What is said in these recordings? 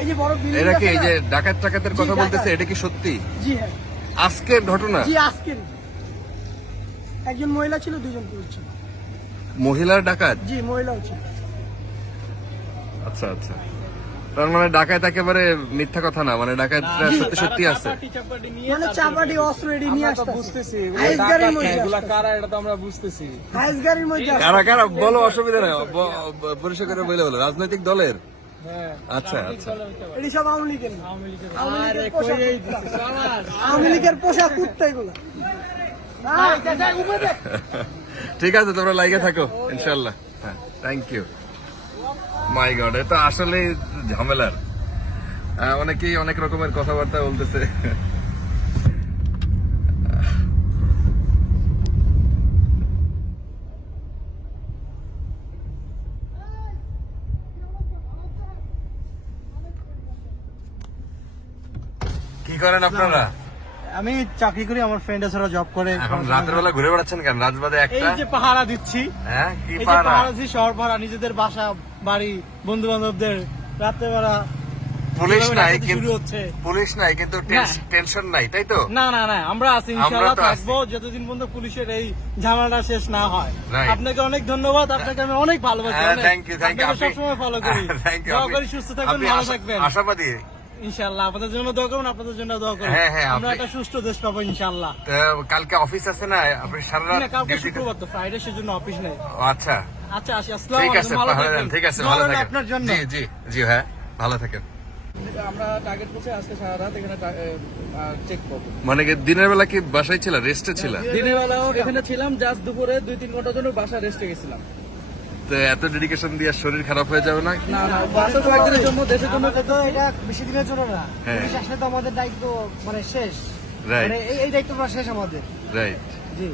এই যে বড় বিল্ডিং এরা কি এই যে ডাকাত টাকাতের কথা বলতেছে এটা কি সত্যি? জি হ্যাঁ। আজকের ঘটনা? জি আজকের। একজন মহিলা ছিল দুজন পুরুষ ছিল। মহিলার ডাকাত? জি মহিলাও ছিল। আচ্ছা আচ্ছা। তার মানে ডাকাত একেবারে মিথ্যা কথা না মানে ডাকাত সত্যি সত্যি আছে। মানে চাপাটি অস্ত্র রেডি নিয়ে আমরা আসতে বুঝতেছি হাইস গাড়ির মধ্যে এগুলা কারা এটা তো আমরা বুঝতেছি। হাইস গাড়ির মধ্যে কারা কারা? বলো অসুবিধা নেই। পরিষ্কার করে বলে বলো রাজনৈতিক দলের? আচ্ছা আচ্ছা। এটি সব আওয়ামী লীগের আওয়ামী লীগের। পোশাক কুত্তা। আওয়ামী লীগের পোশাক কুত্তা এগুলো। ঠিক আছে তোমরা লাইগে থাকো ইনশাল্লাহ হ্যাঁ থ্যাংক ইউ মাই গড এটা আসলে ঝামেলার। অনেকেই অনেক রকমের কথাবার্তা বলতেছে। কি করেন আপনারা? আমি চাকরি করি আমার ফ্রেন্ডের সাথে জব করে। এখন রাতের বেলা ঘুরে বেড়াচ্ছেন কেন? রাত বাদে এই যে পাহারা দিচ্ছি। হ্যাঁ কি যে পাহারা? দিচ্ছি শহর পাহারা নিজেদের বাসা বাড়ি বন্ধু বান্ধবদের রাত্রেবেলা পুলিশ নাই কিন্তু পুলিশ নাই কিন্তু টেনশন নাই তাই তো? না না না আমরা আছি ইনশাআল্লাহ থাকব। যতদিন পর্যন্ত পুলিশের এই ঝামেলাটা শেষ না হয়। আপনাকে অনেক ধন্যবাদ আপনাকে আমি অনেক ভালোবাসি থ্যাংক ইউ থ্যাংক ইউ সবসময় ফলো করি। থ্যাংক ইউ সুস্থ থাকবেন ভালো থাকবেন। আশাবাদী। ইনশাআল্লাহ আপনাদের জন্য দোয়া করুন আপনাদের জন্য দোয়া করুন। হ্যাঁ, হ্যাঁ, আমরা একটা সুস্থ দেশ পাবো ইনশাআল্লাহ। কালকে অফিস আছে না? আপনি সারা রাত কালকে শুক্রবার তো ফ্রাইডে সেজন্য অফিস নেই। আচ্ছা। আচ্ছা আসি আসসালামু আলাইকুম ভালো ভালো থাকেন, ঠিক আছে ভালো থাকেন। আপনার জন্য। জি জি জি হ্যাঁ ভালো থাকেন। আমরা টার্গেট করছি আজকে সারা রাত এখানে চেক করব। মানে কি দিনের বেলা কি বাসায় ছিল রেস্টে ছিল? দিনের বেলাও এখানে ছিলাম জাস্ট দুপুরে দুই তিন ঘণ্টার জন্য বাসা রেস্টে গেছিলাম। এত ডেডিকেশন দিয়ে শরীর খারাপ হয়ে যাবে না? না না বাসা কয়েকদিনের জন্য দেশের জন্য তো এটা বেশি দিনের জন্য না। হ্যাঁ। আসলে তো আমাদের দায়িত্ব মানে শেষ। মানে এই এই দায়িত্বটা শেষ আমাদের। রাইট জি।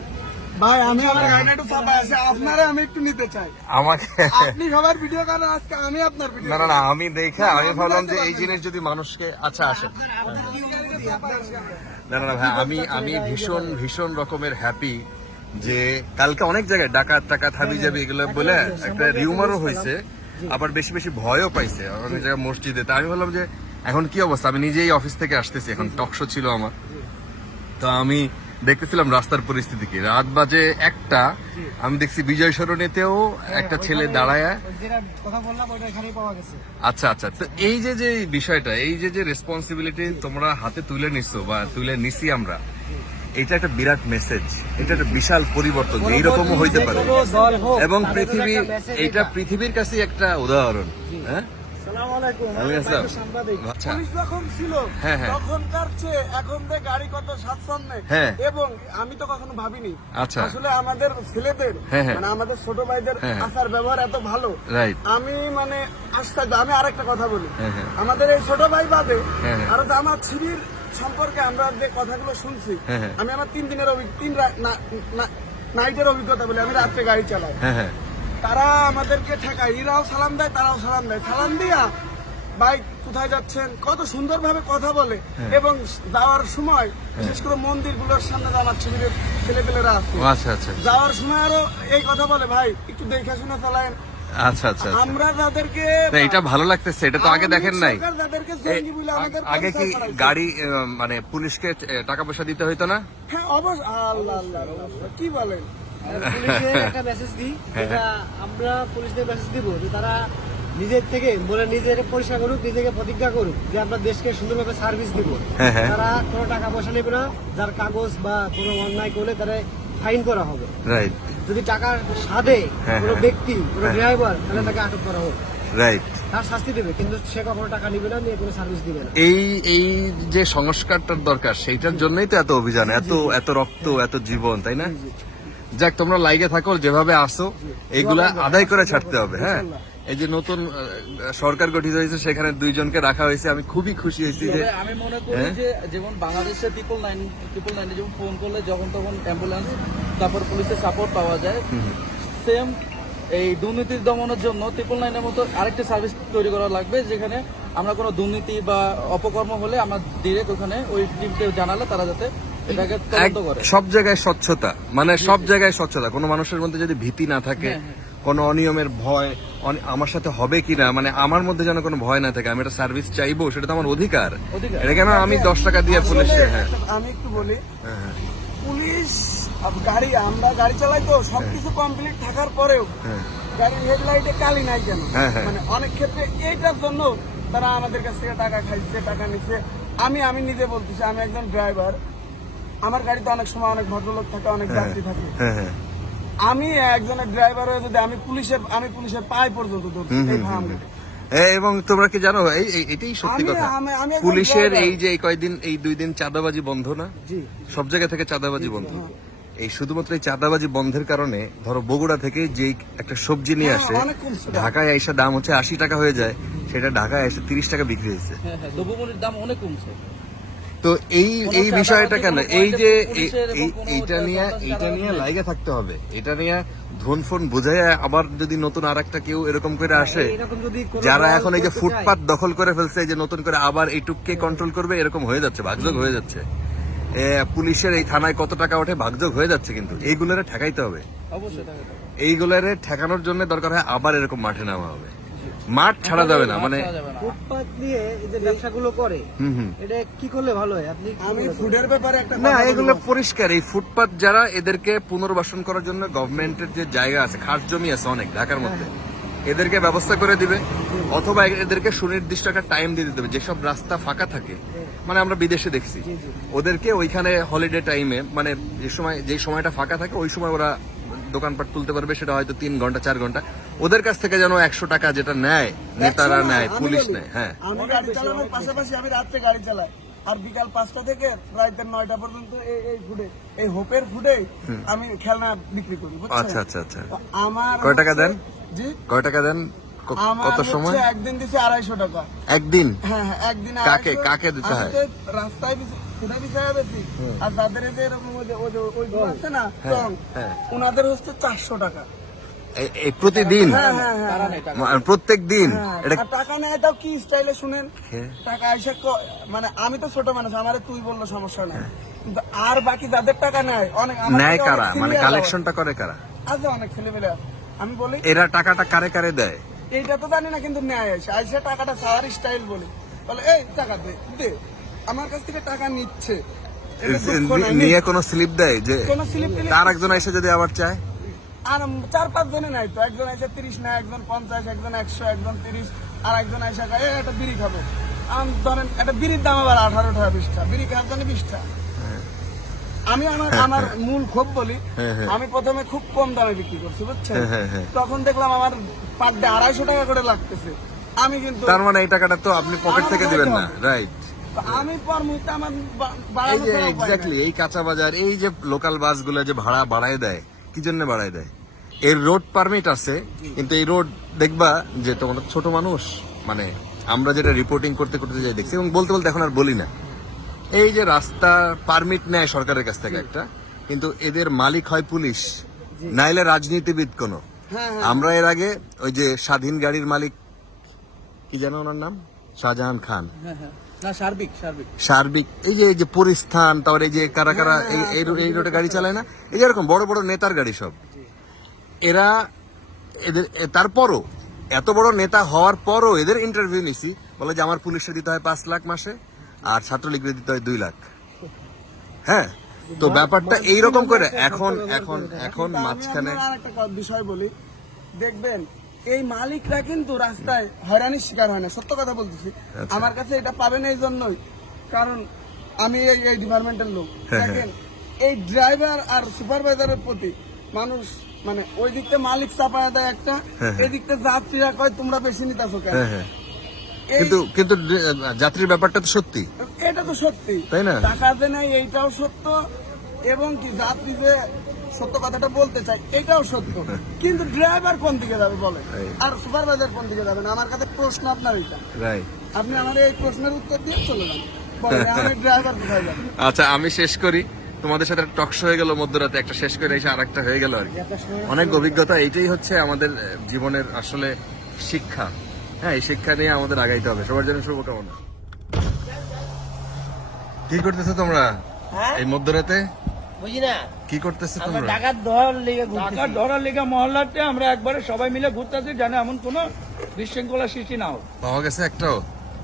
ভাই আমি আমার গাড়িটা একটু চাপা আছে আপনারা আমি একটু নিতে চাই। আমাকে আপনি সবার ভিডিও আজকে আমি আপনার ভিডিও না না না আমি দেখে আমি ভাবলাম যে এই জিনিস যদি মানুষকে আচ্ছা আসেন। না না না ভাই আমি আমি ভীষণ ভীষণ রকমের হ্যাপি যে কালকে অনেক জায়গায় ডাকাত টাকাত হাবি যাবি এগুলো বলে একটা রিউমারও হয়েছে আবার বেশি বেশি ভয়ও পাইছে অনেক জায়গায় মসজিদে। তা আমি বললাম যে এখন কি অবস্থা? আমি নিজেই অফিস থেকে আসতেছি এখন টকশো ছিল আমার। তো আমি দেখতেছিলাম রাস্তার পরিস্থিতি কি। রাত বাজে একটা আমি দেখছি বিজয় সরণিতেও একটা ছেলে দাঁড়ায়। আচ্ছা আচ্ছা। তো এই যে যে বিষয়টা এই যে যে রেসপন্সিবিলিটি তোমরা হাতে তুলে নিছো বা তুলে নিছি আমরা এটা একটা বিরাট মেসেজ এটা একটা বিশাল পরিবর্তন যে এইরকমও হইতে পারে এবং পৃথিবী এটা। পৃথিবীর কাছে একটা উদাহরণ হ্যাঁ আচ্ছা হ্যাঁ, হ্যাঁ। হ্যাঁ। এবং আমি তো কখনো ভাবিনি আচ্ছা। আসলে আমাদের ছেলেদের। মানে আমাদের ছোট ভাইদের। আচার ব্যবহার এত ভালো আমি মানে আশ্চর্য আমি আরেকটা কথা বলি। আমাদের এই ছোট ভাই বাদে। আরও আমার ছিরির সম্পর্কে আমরা যে কথাগুলো শুনছি হ্যাঁ, হ্যাঁ। আমি আমার তিন দিনের তিন নাইটের অভিজ্ঞতা বলি আমি রাত্রে গাড়ি চালাই। হ্যাঁ তারা আমাদেরকে ঠেকায় এরাও সালাম দেয় তারাও সালাম দেয়। সালাম দিয়া ভাই কোথায় যাচ্ছেন কত সুন্দরভাবে কথা বলে। এবং যাওয়ার সময় বিশেষ করে মন্দিরগুলোর সামনে আমার ছেলেদের ছেলেপেলেরা আছে। আচ্ছা আচ্ছা। যাওয়ার সময় আরও এই কথা বলে ভাই একটু দেখে শুনে চালায়েন আচ্ছা আচ্ছা আচ্ছা। আমরা যাদেরকে তো এটা ভালো লাগতেছে এটা তো আগে দেখেন নাই। আগে কি গাড়ি মানে পুলিশকে টাকা পয়সা দিতে হইতো না? হ্যাঁ অবশ্যই আল্লাহ আল্লাহ আল্লাহ, কি বলেন? পুলিশের একটা মেসেজ দিই আমরা পুলিশদের মেসেজ দিব যে তারা নিজের থেকে বলে নিজের পরিষ্কার করুক নিজেকে প্রতিজ্ঞা করুক যে আমরা দেশকে সুন্দরভাবে সার্ভিস দিব। হ্যাঁ, হ্যাঁ। তারা কোনো টাকা পয়সা নেবে না যার কাগজ বা কোনো অন্যায় করলে তারা ফাইন করা হবে। রাইট যদি টাকার সাদে হ্যাঁ, কোনো হ্যাঁ। ব্যক্তি কোনো ড্রাইভার তাহলে তাকে আটক করা হবে রাইট তার শাস্তি দেবে কিন্তু সে কখনো টাকা নিবে না নিয়ে কোনো সার্ভিস দিবে না। এই এই যে সংস্কারটার দরকার সেইটার জন্যই তো এত অভিযান এত এত রক্ত এত জীবন তাই না? যাক তোমরা লাইগে থাকো যেভাবে আসো এইগুলা আদায় করে ছাড়তে হবে হ্যাঁ। এই যে নতুন সরকার গঠিত হয়েছে সেখানে দুইজনকে রাখা হয়েছে। আমি খুবই খুশি হয়েছি যে আমি মনে করি হ্যাঁ? যে যেমন বাংলাদেশে ট্রিপল নাইন ট্রিপল নাইনে যেমন ফোন করলে যখন তখন অ্যাম্বুলেন্স তারপর পুলিশের সাপোর্ট পাওয়া যায়। সেম এই দুর্নীতির দমনের জন্য ট্রিপল নাইনের মতো আরেকটা সার্ভিস তৈরি করা লাগবে যেখানে আমরা কোনো দুর্নীতি বা অপকর্ম হলে আমরা ডিরেক্ট ওখানে ওই টিমকে জানালে তারা যাতে সব জায়গায় স্বচ্ছতা মানে সব জায়গায় স্বচ্ছতা। কোনো মানুষের মধ্যে যদি ভীতি না থাকে কোনো অনিয়মের ভয় আমার সাথে হবে কিনা মানে আমার মধ্যে যেন কোনো ভয় না থাকে আমি একটা সার্ভিস চাইব সেটা তো আমার অধিকার। এটা কেন আমি দশ টাকা দিয়ে পুলিশে হ্যাঁ। আমি একটু বলি হ্যাঁ, হ্যাঁ, পুলিশ গাড়ি আমরা গাড়ি চালাই তো সবকিছু কমপ্লিট থাকার পরেও। গাড়ির হেডলাইটে কালি নাই কেন। মানে অনেক ক্ষেত্রে এইটার জন্য তারা আমাদের কাছ থেকে টাকা খাইছে টাকা নিচ্ছে আমি আমি নিজে বলতেছি আমি একজন ড্রাইভার আমার গাড়িতে অনেক সময় অনেক ভদ্রলোক থাকে অনেক যাত্রী থাকে। আমি একজনের ড্রাইভার হয়ে যদি আমি পুলিশের আমি পুলিশের পায়ে পর্যন্ত ধরছি এই ফার্ম গেটে এবং তোমরা কি জানো এই এটাই সত্যি কথা। পুলিশের এই যে এই কয়দিন এই দুই দিন চাঁদাবাজি বন্ধ না? সব জায়গা থেকে চাঁদাবাজি বন্ধ। এই শুধুমাত্র এই চাঁদাবাজি বন্ধের কারণে ধরো বগুড়া থেকে যে একটা সবজি নিয়ে হ্যাঁ, আসে ঢাকায় এসে দাম হচ্ছে আশি টাকা হয়ে যায় সেটা ঢাকায় এসে তিরিশ টাকা বিক্রি হয়েছে। হ্যাঁ হ্যাঁ দ্রব্যমূল্যের দাম অনেক কমছে। তো এই এই বিষয়টা কেন? এই যে এইটা নিয়ে এইটা নিয়ে লাইগে থাকতে হবে। এটা নিয়ে ধন ফোন বোঝায় আবার যদি নতুন আর একটা কেউ এরকম করে আসে যদি কোনো যারা এখন এই যে ফুটপাত দখল করে ফেলছে যে নতুন করে আবার এইটুককে কন্ট্রোল করবে এরকম হয়ে যাচ্ছে ভাগযোগ হয়ে যাচ্ছে। পুলিশের এই থানায় কত টাকা ওঠে ভাগযোগ হয়ে যাচ্ছে কিন্তু। এইগুলোরে ঠেকাইতে হবে। এইগুলোরে ঠেকানোর জন্য দরকার হয় আবার এরকম মাঠে নামা হবে। মাঠ ছাড়া যাবে না মানে ফুটপাত নিয়ে এই যে ব্যবসাগুলো করে হুম হুম। এটা কি করলে ভালো হয়? আপনি আমি ফুডের ব্যাপারে একটা না এগুলো পরিষ্কার এই ফুটপাত যারা এদেরকে পুনর্বাসন করার জন্য গভর্নমেন্টের যে জায়গা আছে খাস জমি আছে অনেক ঢাকার মধ্যে এদেরকে ব্যবস্থা করে দিবে অথবা এদেরকে সুনির্দিষ্ট একটা টাইম দিয়ে দিতে হবে। যেসব রাস্তা ফাঁকা থাকে মানে আমরা বিদেশে দেখছি ওদেরকে ওইখানে হলিডে টাইমে মানে যে সময় যে সময়টা ফাঁকা থাকে ওই সময় ওরা দোকানপাট তুলতে পারবে সেটা হয়তো তিন ঘণ্টা চার ঘণ্টা। ওদের কাছ থেকে যেন একশো টাকা যেটা নেয় নেতারা নেয় পুলিশ নেয় হ্যাঁ। আমি গাড়ি চালানোর পাশাপাশি আমি রাত্রে গাড়ি চালাই। আর বিকাল পাঁচটা থেকে রাত নয়টা পর্যন্ত এই এই ফুডে এই হোপের ফুডে আমি খেলনা বিক্রি করি আচ্ছা আচ্ছা আচ্ছা। আমার কয় টাকা দেন? জি? কয় টাকা দেন? কত সময়? একদিন দিছে আড়াইশো টাকা। একদিন? হ্যাঁ হ্যাঁ একদিন কাকে- কাকে দিতে হয়? রাস্তায় বিছে- ফুটে বেশি। আর যাদের যে এরকম ওই যে- ওই যে- ওইগুলো আছে না টং, হ্যাঁ। ওনাদের হচ্ছে চারশো টাকা। এই- এই প্রতিদিন? হ্যাঁ হ্যাঁ হ্যাঁ তারা নেই টাকা। মা- প্রত্যেক দিন? হ্যাঁ, এটা আর টাকা নেয় তাও কি স্টাইলে শুনেন? হ্যাঁ। টাকা এসে মানে আমি তো ছোট মানুষ আমার তুই বলল সমস্যা নাই। কিন্তু আর বাকি যাদের টাকা নেয় অনেক নেয় কারা? মানে কালেকশনটা করে কারা? আছে অনেক ছেলেমেলে। আমি বলি এরা টাকাটা কারে কারে দেয়? এইটা তো জানি না কিন্তু নেয় এসে। আইসে টাকাটা সাওয়ার স্টাইল বলে। বলে এই টাকা দে দে। আমার কাছ থেকে টাকা নিচ্ছে। নিয়ে। কোনো স্লিপ দেয় যে তার একজন এসে যদি আবার চায়? আর চার পাঁচ জনে নাই তো। একজন এসে তিরিশ না একজন পঞ্চাশ একজন একশো একজন তিরিশ আর একজন এসে একটা বিড়ি খাব। আম ধরেন একটা বিড়ির দাম আবার আঠারো টাকা বিশটা বিড়ি খাওয়ার জন্য বিশটা আমি আমার আমার মূল ক্ষোভ বলি আমি প্রথমে খুব কম দামে বিক্রি করছি বুঝছেন? হ্যাঁ, হ্যাঁ, হ্যাঁ। তখন দেখলাম আমার পার ডে আড়াইশো টাকা করে লাগতেছে। আমি কিন্তু তার মানে এই টাকাটা তো আপনি পকেট থেকে দিবেন না। রাইট আমি পর মুহূর্তে আমার এই যে। এক্স্যাক্টলি কাঁচা বাজার এই যে লোকাল বাসগুলো যে ভাড়া বাড়ায় দেয় কি জন্য বাড়ায় দেয়? এর রোড পারমিট আছে কিন্তু এই রোড দেখবা যে তোমরা ছোট মানুষ মানে আমরা যেটা রিপোর্টিং করতে করতে যাই দেখছি এবং বলতে বলতে এখন আর বলি না। এই যে রাস্তা পারমিট নেয় সরকারের কাছ থেকে একটা কিন্তু এদের মালিক হয় পুলিশ নাইলে রাজনীতিবিদ কোনো। হ্যাঁ, আমরা এর আগে ওই যে স্বাধীন গাড়ির মালিক কি জানো ওনার নাম? শাহজাহান খান। হ্যাঁ হ্যাঁ। সার্বিক এই যে এই যে পরিস্থান তারপর এই যে কারা কারা এই এই রোডে গাড়ি চালায় না? এই যে এরকম বড় বড় নেতার গাড়ি সব। এরা এদের তারপরও এত বড় নেতা হওয়ার পরও এদের ইন্টারভিউ নিছি। বলে যে আমার পুলিশে দিতে হয় পাঁচ লাখ মাসে আর ছাত্রলীগের দিতে হয় দুই লাখ। হ্যাঁ? তো ব্যাপারটা এইরকম করে এখন এখন এখন মাঝখানে বিষয় বলি। দেখবেন এই মালিকরা কিন্তু রাস্তায় হয়রানির শিকার হয় না। সত্য কথা বলতেছি। আচ্ছা। আমার কাছে এটা পাবেন এই জন্যই কারণ আমি এই এই ডিপার্টমেন্টের লোক। হ্যাঁ, দেখেন এই ড্রাইভার আর সুপারভাইজারের প্রতি মানুষ মানে ওই দিকটা মালিক চাপায় দেয় একটা হ্যাঁ, এই দিকটা যাত্রীরা কয় তোমরা বেশি নিতেছো কেন? হ্যাঁ হ্যাঁ। এই- কিন্তু কিন্তু যাত্রীর ব্যাপারটা তো সত্যি। এটা তো সত্যি। তাই না? টাকা যে নেই এইটাও সত্য। এবং কি যাত্রী যে সত্য কথাটা বলতে চাই এটাও সত্য। কিন্তু ড্রাইভার কোন দিকে যাবে বলে আর সুপারভাইজার কোন দিকে যাবে না? আমার কাছে প্রশ্ন আপনার এটা আপনি আমার এই প্রশ্নের উত্তর দিয়ে চলে যান। আচ্ছা আমি শেষ করি। তোমাদের সাথে টকশো হয়ে গেল মধ্যরাতে একটা শেষ করে এসে আরেকটা হয়ে গেল আর অনেক অভিজ্ঞতা এইটাই হচ্ছে আমাদের জীবনের আসলে শিক্ষা। হ্যাঁ এই শিক্ষা নিয়ে আমাদের আগাইতে হবে। সবার জন্য শুভকামনা। কি করতেছো তোমরা? হ্যাঁ? এই মধ্যরাতে? কি করতেছে তোমরা? ডাকাত ধরার লেগে টাকার ধরার লেগে মহল্লাতে আমরা একবারে সবাই মিলে ঘুরতেছি জানে এমন কোনো বিশৃঙ্খলা সৃষ্টি না হোক। পাওয়া গেছে একটাও?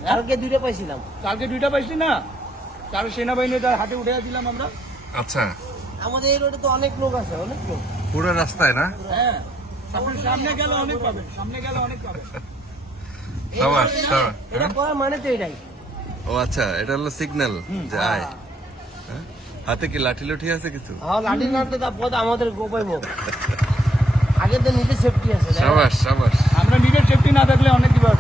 কালকে দুইটা পাইছিলাম। কালকে দুইটা পাইছি না? তার সেনাবাহিনী তার হাতে উঠে দিলাম আমরা। আচ্ছা। আমাদের এই রোডে তো অনেক লোক আছে অনেক লোক। পুরো রাস্তায় না? হ্যাঁ। সামনে গেলে অনেক পাবে সামনে গেলে অনেক পাবে। সাবাস সাবাস। এটা করার মানে তো এটাই। ও আচ্ছা এটা হলো সিগন্যাল যে আয়। হ্যাঁ? হাতে কি লাঠি লুঠি আছে কিছু? হ্যাঁ লাঠি নাড়তে তা পদ আমাদের গোপাইব আগে তো নিজে সেফটি আছে সাবাস সাবাস। আমরা নিজের সেফটি না থাকলে অনেক বিপদ